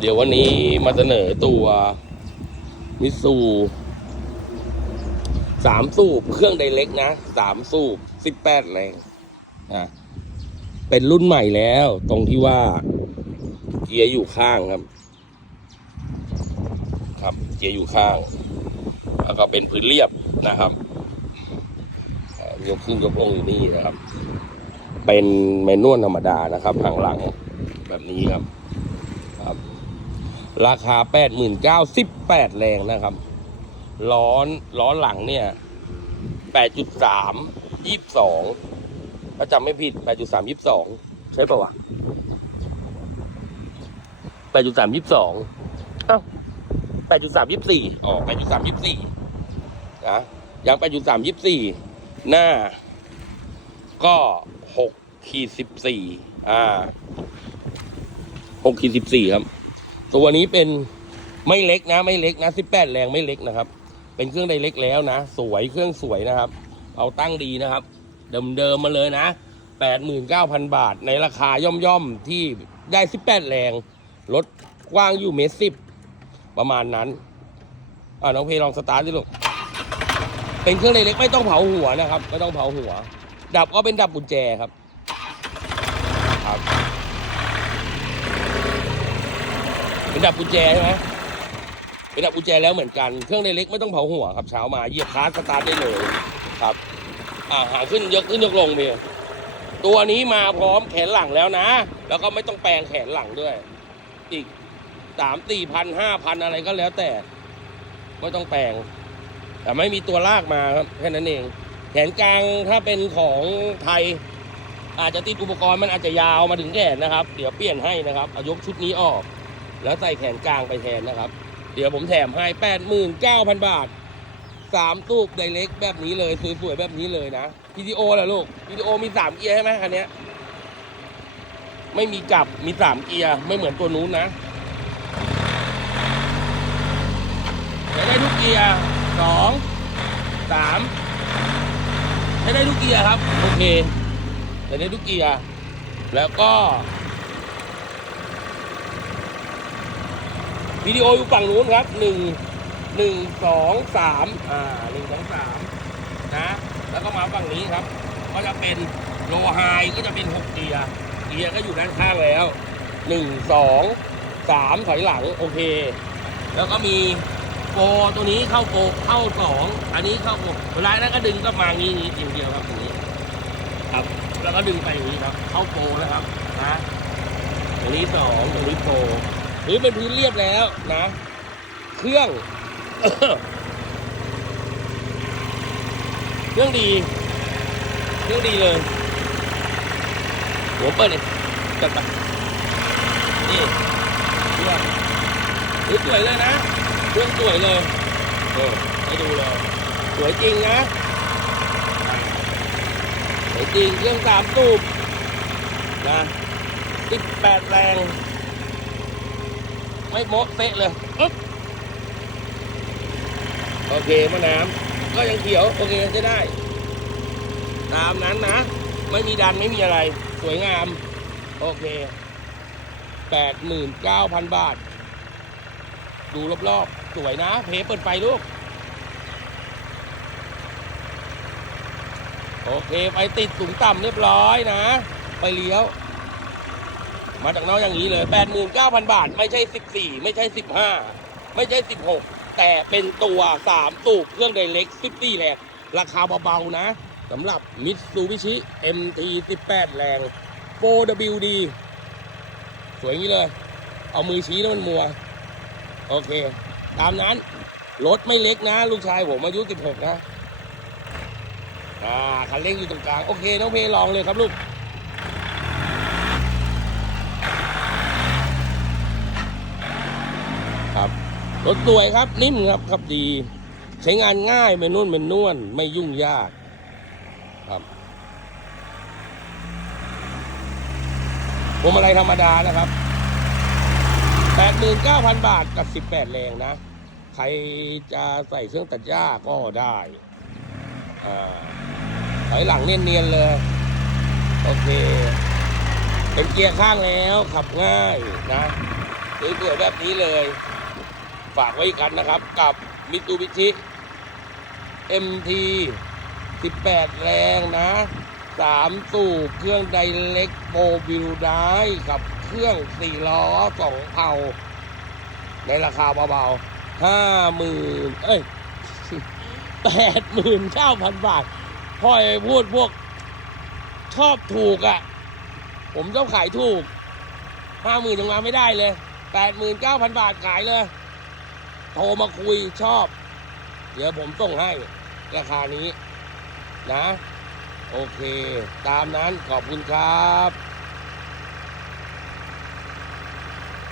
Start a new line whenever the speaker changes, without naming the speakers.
เดี๋ยววันนี้มาเสนอตัวมิสูสามสูบเครื่องไดเล็กนะสามสูบสิบแปดแรงอะเป็นรุ่นใหม่แล้ว ตรงที่ว่า เกียร์อยู่ข้างครับ ครับเกียร์อยู่ข้าง แล้วก็เป็นพื้นเรียบนะครับยกขึ้นยกลงอยู่นี่นะครับ เป็นเมนวลธรรมดานะครับหางหลังแบบนี้ครับ ราคาแปดหมื่นเก้าสิบแปดแรงนะครับ ล้อนล้อหลังเนี่ยแปดจุดสามยี่สิบสองถ้าจำไม่ผิดแปดจุดสามยี่สิบสองใช่ปะวะแปดจุดสามยี่สิบสองเอ้าแปดจุดสามยี่สิบสี่อ๋อแปดจุดสามยี่สิบสี่นะยังแปดจุดสามยี่สิบสี่หน้า ก็หกขีดสิบสี่อ่าหกขีดสิบสี่ครับ ตัวนี้เป็นไม่เล็กนะ ไม่เล็กนะสิบแปดแรงไม่เล็กนะครับ เป็นเครื่องไดเล็กแล้วนะ สวยเครื่องสวยนะครับ เอาตั้งดีนะครับ เดิมๆมมาเลยนะแปดหมื่นเก้าพันบาท ในราคาย่อมๆที่ได้สิบแปดแรงรถกว้างอยู่เมตรสิบประมาณนั้นอ่าน้องเพลลองสตาร์ทดิลูกเป็นเครื่องไดเล็กไม่ต้องเผาหัวนะครับ ไม่ต้องเผาหัว ดับก็เป็นดับกุญแจครับ เป็น ดับกุญแจใช่ไหมเป็นดับกุญแจแล้วเหมือนกัน เครื่องไดเล็กไม่ต้องเผาหัวครับเช้ามาเหยียบคลัสสตาร์ทได้เลยครับอ่าหางขึ้นยกขึ้นยกลงเพียตัวนี้มาพร้อมแขนหลังแล้วนะ แล้วก็ไม่ต้องแปลงแขนหลังด้วย อีกสามสี่พันห้าพันอะไรก็แล้วแต่ ไม่ต้องแปลง แต่ไม่มีตัวลากมาครับแค่นั้นเอง แขนกลางถ้าเป็นของไทย อาจจะติดอุปกรณ์มันอาจจะยาวมาถึงแขนนะครับ เดี๋ยวเปลี่ยนให้นะครับเอายกชุดนี้ออก แล้วใส่แขนกลางไปแทนนะครับ เดี๋ยวผมแถมให้แปดหมื่นเก้าพันบาทสามตูบไดเล็กแบบนี้เลยสวยๆแบบนี้เลยนะพีดีโอเหรอลูกพีดีโอมีสามเกียร์ใช่ไหมคันนี้ไม่มีกลับมีสามเกียร์ไม่เหมือนตัวนู้นนะใช้ได้ทุกเกียร์สองสามใช้ได้ทุกเกียร์ครับ โอเคใช้ได้ทุกเกียร์แล้วก็ วิดีโออยู่ฝั่งนู้นครับหนึ่งหนึ่งสองสามอ่าหนึ่งสองสามนะ แล้วก็มาฝั่งนี้ครับ ก็จะเป็นโลไฮก็จะเป็นหกเกียร์เกียร์ก็อยู่ด้านข้างแล้วหนึ่งสองสามถอยหลังโอเค แล้วก็มีโปรตัวนี้เข้าโปรเข้าสองอันนี้เข้าโปรเวลานั้นก็ดึงก็มางี้นี้ทีเดียวครับตรงนี้ ครับ แล้วก็ดึงไปอย่างนี้ครับ เข้าโปรนะครับนะตรงนี้สองตรงนี้โปร พื้นเป็นพื้นเรียบแล้วนะ เครื่อง เครื่องดี เครื่องดีเลยหัวเปิดเลยจัดไปนี่เครื่องสวยเลยนะเครื่องสวยเลยเออให้ดูเลยสวยจริงนะสวยจริงเครื่องสามตูบนะสิบแปดแรง ไม่โมะเป๊ะเลยอึ๊บโอเคมะน้ำก็ยังเขียวโอเคจะได้ ตามนั้นนะ ไม่มีดันไม่มีอะไร สวยงาม โอเคแปดหมื่นเก้าพันบาท ดูรอบๆ สวยนะ เพเปิดไฟลูก โอเคไปติดสูงต่ำเรียบร้อยนะ ไปเลี้ยว มาจากนองอย่างนี้เลย 89,000 บาท ไม่ใช่ 14 ไม่ใช่ 15 ไม่ใช่ 16 แต่เป็นตัว 3 ตูบเครื่องไดเล็ก 14 แรง ราคาเบาๆนะสำหรับ Mitsubishi MT 18 แรง 4WD สวยอย่างนี้เลย เอามือชี้แล้วมันมัว โอเค ตามนั้น รถไม่เล็กนะ ลูกชายผมอายุ 16 นะ อ่า คันเร่งอยู่ตรงกลาง โอเค น้องเพลองเลยครับลูก ครับ รถสวยครับนิ่มครับขับดี ใช้งานง่ายไม่นุ่นเป็นนวลไม่ยุ่งยากครับพวงมาลัยธรรมดานะครับ 89,000 บาทกับ 18 แรงนะ ใครจะใส่เครื่องตัดหญ้าก็ได้อ่าถอยหลังเนียนๆเลย โอเค เป็นเกียร์ข้างแล้วขับง่ายนะสวยๆแบบนี้เลย ฝากไว้อีกคันนะครับ กับมิต u บิชิ MT 18 แรงนะสามสูบเครื่องไดเล็กโมบิลได้กับเครื่องสี่ล้อสองเผาในราคาเบาๆห้าหมื่นเอ้ยแปดหมื่นเก้าพันบาทพ่อไอ้พูดพวกชอบถูกอะ่ะ ผมชอบขายถูกห้าหมื่นยังมาไม่ได้เลยแปดหมื่นเก้าพันบาทขายเลย โทรมาคุยชอบ เดี๋ยวผมส่งให้ราคานี้นะ โอเค ตามนั้นขอบคุณครับ